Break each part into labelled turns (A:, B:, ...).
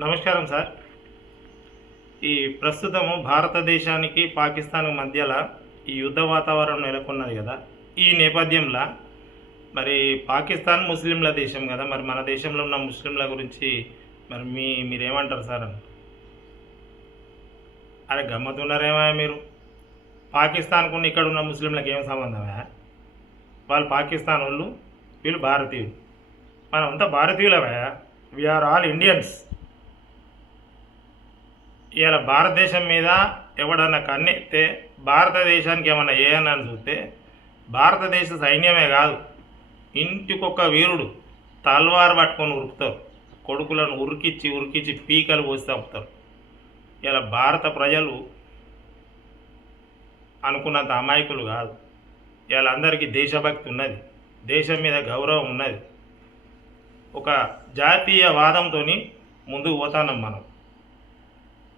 A: నమస్కారం సార్. ఈ ప్రస్తుతము భారతదేశానికి పాకిస్తాన్ మధ్యలో ఈ యుద్ధ వాతావరణం నెలకొన్నది కదా. ఈ నేపథ్యంలో మరి పాకిస్తాన్ ముస్లింల దేశం కదా. మరి మన దేశంలో ఉన్న ముస్లింల గురించి మరి మీ మీరేమంటారు సార్? అని అరే గమ్మతున్నారేమో మీరు. పాకిస్తాన్కు ఇక్కడ ఉన్న ముస్లింలకు ఏం సంబంధమే వాళ్ళు పాకిస్తాన్ వాళ్ళు వీళ్ళు భారతీయులు. మనమంతా అంతా వీఆర్ ఆల్ ఇండియన్స్ ఇవాళ భారతదేశం మీద ఎవడన్నా కన్నెత్తే భారతదేశానికి ఏమన్నా ఏయని చూస్తే భారతదేశ సైన్యమే కాదు ఇంటికొక వీరుడు తల్వారు పట్టుకొని ఉరుకుతారు. కొడుకులను ఉరికిచ్చి ఉరికిచ్చి పీకలు పోసి తప్పుతారు ఇలా భారత ప్రజలు అనుకున్నంత అమాయకులు కాదు. వీళ్ళందరికీ దేశభక్తి ఉన్నది దేశం మీద గౌరవం ఉన్నది. ఒక జాతీయ వాదంతో ముందుకు పోతానం మనం.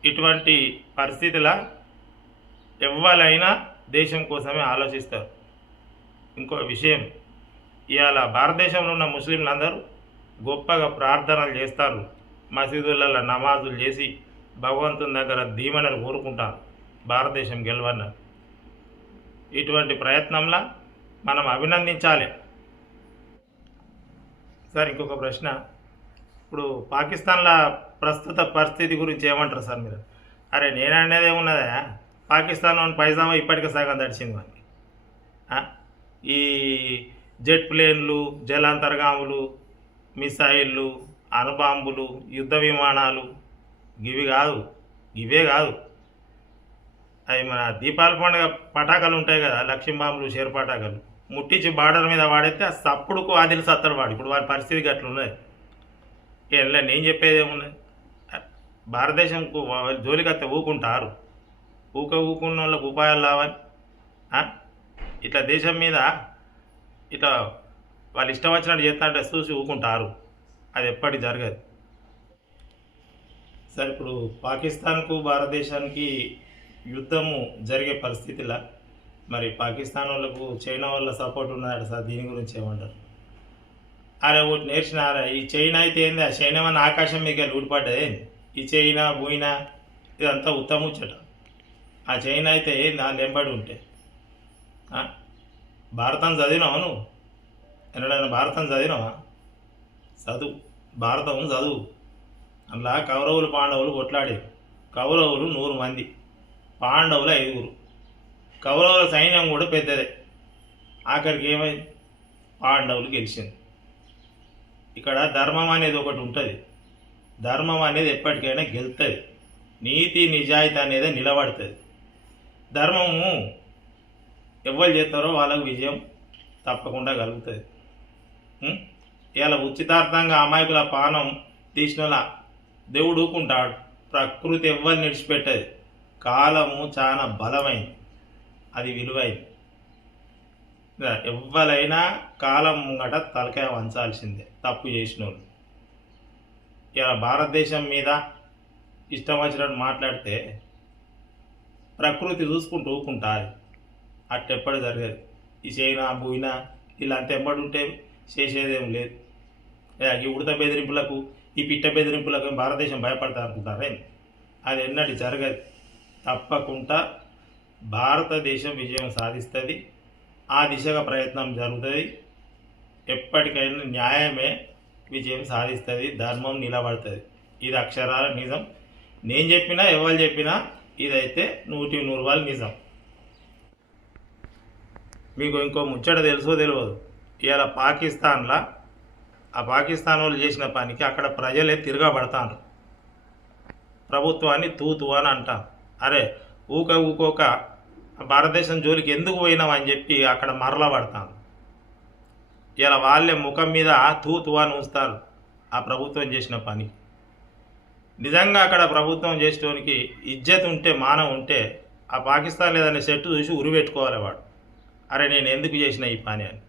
A: ఇటువంటి పరిస్థితుల ఎవ్వరైనా దేశం కోసమే ఆలోచిస్తారు. ఇంకో విషయం ఇవాళ భారతదేశంలో ఉన్న ముస్లింలందరూ గొప్పగా ప్రార్థనలు చేస్తారు. మసీదులలో నమాజులు చేసి భగవంతుని దగ్గర దీవెనలు కోరుకుంటారు. భారతదేశం గెలవన్నారు ఇటువంటి ప్రయత్నంలో మనం అభినందించాలి. సార్ ఇంకొక ప్రశ్న. ఇప్పుడు పాకిస్తాన్ల ప్రస్తుత పరిస్థితి గురించి ఏమంటారు సార్ మీరు? అరే నేను అనేది ఏమున్నదా? పాకిస్తాన్ పైజామా ఇప్పటికే సగం దడిచింది మనకి ఈ జెట్ ప్లేన్లు జలాంతర్గాములు మిసైళ్ళు అణుబాంబులు యుద్ధ విమానాలు ఇవి కాదు ఇవే కాదు. అవి మన దీపాల పండుగ పటాకాలు ఉంటాయి కదా లక్ష్మీ బాంబులు షేర్ పటాకాలు. ముట్టించి బార్డర్ మీద వాడితే సప్పుడుకు ఆదిలి సత్తడు వాడు. ఇప్పుడు వాడి పరిస్థితి గట్ల ఉన్నది నేను చెప్పేది ఏమున్నది? భారతదేశంకు వా- ఊకుంటారు. ఊక ఊకున్న వాళ్ళకు ఉపాయాలు రావని ఇట్లా దేశం మీద ఇట్లా వాళ్ళు ఇష్టం వచ్చినట్టు చేస్తాంటే చూసి ఊకుంటారు. అది ఎప్పటికి జరగదు. సరే ఇప్పుడు పాకిస్తాన్కు భారతదేశానికి యుద్ధము జరిగే పరిస్థితిలో మరి పాకిస్తాన్ వాళ్ళకు చైనా వాళ్ళ సపోర్ట్ ఉన్నదట సార్ దీని గురించి ఏమంటారు? అరే ఒకటి నేర్చినారా ఈ చైనా అయితే ఏంది ఆ చైనా మన ఆకాశం మీకు వెళ్ళి ఊడిపడ్డది ఏంది? ఈ చైనా బోయినా ఇదంతా ఉత్తముచ్చట ఆ చైనా అయితే ఏంది ఆ లెంబడి ఉంటే. భారతం చదివినావా నువ్వు? ఎన్నడైనా భారతం చదివినావా? చదువు. భారతం చదువు. అందులో కౌరవులు పాండవులు కొట్లాడేది కౌరవులు నూరు మంది. పాండవులు ఐదుగురు. కౌరవుల సైన్యం కూడా పెద్దదే. ఆఖరికి ఏమైంది? పాండవులు గెలిచింది ఇక్కడ ధర్మం అనేది ఒకటి ఉంటుంది. ధర్మం అనేది ఎప్పటికైనా గెలుతుంది నీతి నిజాయితీ అనేది నిలబడుతుంది. ధర్మము ఎవరు చేస్తారో వాళ్ళకు విజయం తప్పకుండా కలుగుతుంది. ఇలా ఉచితార్థంగా అమాయకుల పానం తీసినలా దేవుడు ఊకుంటాడు. ప్రకృతి ఎవ్వరు నిడిచిపెట్టదు కాలము చాలా బలమైంది. అది విలువైంది. ఎవ్వరైనా కాలం ముంగట తలకాయ వంచాల్సిందే. తప్పు చేసిన వాళ్ళు భారతదేశం మీద ఇష్టం వచ్చినట్టు మాట్లాడితే ప్రకృతి చూసుకుంటూ ఊకుంటుంది. అట్టెప్పటి జరగదు. ఈ చైనా బూయినా ఇలా ఎంబడి ఉంటే చేసేదేం లేదు. ఈ ఉడత బెదిరింపులకు ఈ పిట్ట బెదిరింపులకు భారతదేశం భయపడతా అనుకుంటారే అది ఎన్నటి జరగదు. తప్పకుండా భారతదేశం విజయం సాధిస్తుంది. ఆ దిశగా ప్రయత్నం జరుగుతుంది. ఎప్పటికైనా న్యాయమే విజయం సాధిస్తుంది ధర్మం నిలబడుతుంది. ఇది అక్షరాల నిజం. నేను చెప్పినా ఎవరు చెప్పినా ఇదైతే నూటి నూరు వాళ్ళు నిజం. మీకు ఇంకో ముచ్చట తెలుసో తెలియదు. ఇవాళ పాకిస్తాన్లో ఆ పాకిస్తాన్ వాళ్ళు చేసిన పనికి అక్కడ ప్రజలే తిరగబడతారు ప్రభుత్వాన్ని తూతు అని అంటాం అరే ఊక ఊకోక భారతదేశం జోలికి ఎందుకు పోయినావు అని చెప్పి అక్కడ మరల పడతాను ఇలా వాళ్ళే ముఖం మీద తూతు అని ఉంచుతారు ఆ ప్రభుత్వం చేసిన పని. నిజంగా అక్కడ ప్రభుత్వం చేసేటోనికి ఇజ్జత్ ఉంటే మానం ఉంటే ఆ పాకిస్తాన్ ఏదైనా సెట్ చూసి ఉరిపెట్టుకోవాలి వాడు. అరే నేను ఎందుకు చేసిన ఈ పని అని.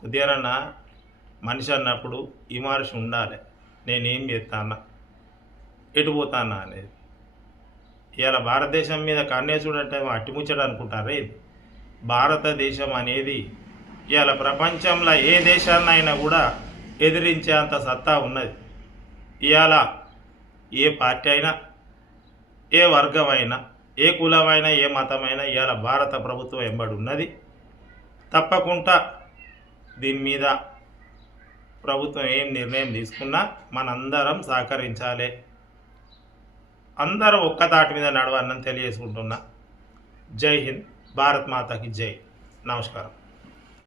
A: కొద్దిగానన్నా మనిషి అన్నప్పుడు ఇమార్షి ఉండాలి. నేనేం చేస్తానా? ఎటు పోతానా అనేది. ఇవాళ భారతదేశం మీద కన్నేసుడంటే అట్టిముచ్చడం అనుకుంటారే ఇది? భారతదేశం అనేది ఇవాళ ప్రపంచంలో ఏ దేశాన్నైనా కూడా ఎదిరించే అంత సత్తా ఉన్నది. ఇవాళ ఏ పార్టీ అయినా ఏ వర్గమైనా ఏ కులమైనా ఏ మతమైనా ఇవాళ భారత ప్రభుత్వం ఎంబడి ఉన్నది. తప్పకుండా దీని మీద ప్రభుత్వం ఏం నిర్ణయం తీసుకున్నా మనందరం సహకరించాలి. అందరూ ఒక్క తాటి మీద నడవాలని తెలియజేసుకుంటున్నా. జై హింద్ భారత్ మాతకి జై. నమస్కారం.